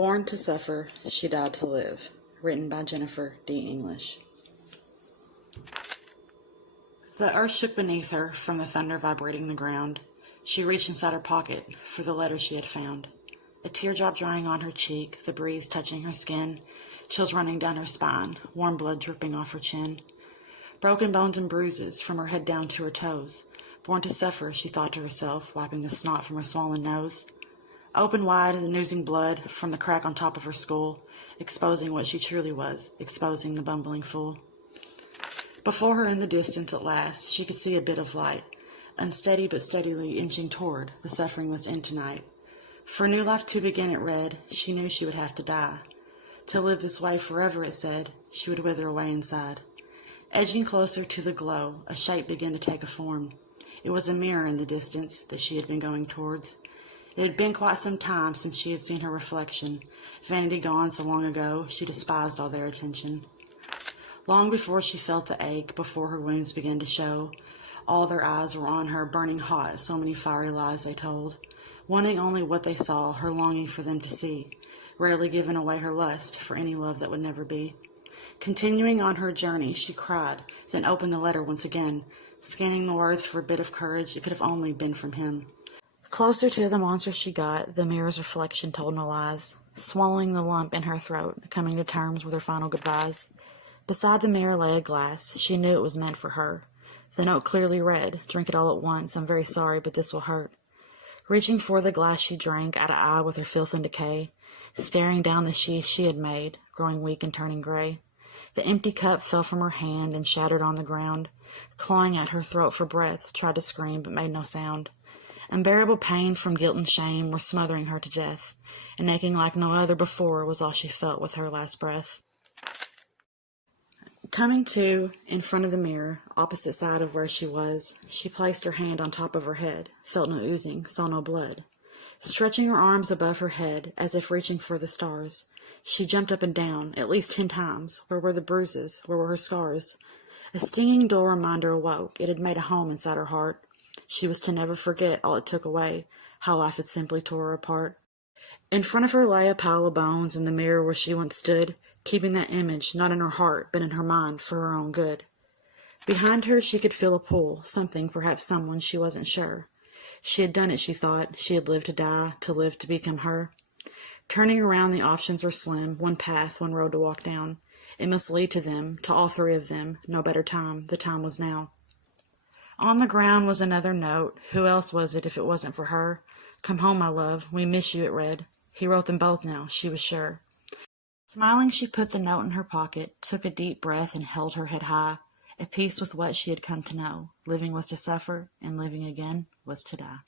Born to suffer, she died to live. Written by Jennifer D. English. The earth shook beneath her from the thunder vibrating the ground. She reached inside her pocket for the letter she had found. A teardrop drying on her cheek, the breeze touching her skin, chills running down her spine, warm blood dripping off her chin. Broken bones and bruises from her head down to her toes. Born to suffer, she thought to herself, wiping the snot from her swollen nose. Open wide and oozing blood from the crack on top of her skull, exposing what she truly was, exposing the bumbling fool. Before her in the distance at last, she could see a bit of light, unsteady but steadily inching toward the suffering was end tonight. For new life to begin, it read, she knew she would have to die. To live this way forever, it said, she would wither away inside. Edging closer to the glow, a shape began to take a form. It was a mirror in the distance that she had been going towards. It had been quite some time since she had seen her reflection. Vanity gone so long ago, she despised all their attention. Long before she felt the ache, before her wounds began to show, all their eyes were on her, burning hot, so many fiery lies they told. Wanting only what they saw, her longing for them to see, rarely giving away her lust for any love that would never be. Continuing on her journey, she cried, then opened the letter once again, scanning the words for a bit of courage it could have only been from him. Closer to the monster she got, the mirror's reflection told no lies, swallowing the lump in her throat, coming to terms with her final goodbyes. Beside the mirror lay a glass. She knew it was meant for her. The note clearly read, "Drink it all at once. I'm very sorry, but this will hurt." Reaching for the glass, she drank, eye to eye with her filth and decay, staring down the sheath she had made, growing weak and turning gray. The empty cup fell from her hand and shattered on the ground. Clawing at her throat for breath, tried to scream, but made no sound. Unbearable pain from guilt and shame were smothering her to death. An aching like no other before was all she felt with her last breath. Coming to, in front of the mirror, opposite side of where she was, she placed her hand on top of her head, felt no oozing, saw no blood. Stretching her arms above her head, as if reaching for the stars, she jumped up and down, at least 10 times. Where were the bruises? Where were her scars? A stinging dull reminder awoke. It had made a home inside her heart. She was to never forget all it took away, how life had simply tore her apart. In front of her lay a pile of bones in the mirror where she once stood, keeping that image not in her heart but in her mind for her own good. Behind her she could feel a pull, something, perhaps someone, she wasn't sure. She had done it, she thought. She had lived to die, to live to become her. Turning around, the options were slim, one path, one road to walk down. It must lead to them, to all 3 of them. No better time. The time was now. On the ground was another note. Who else was it if it wasn't for her? "Come home, my love. We miss you," it read. He wrote them both now, she was sure. Smiling, she put the note in her pocket, took a deep breath, and held her head high, at peace with what she had come to know. Living was to suffer, and living again was to die.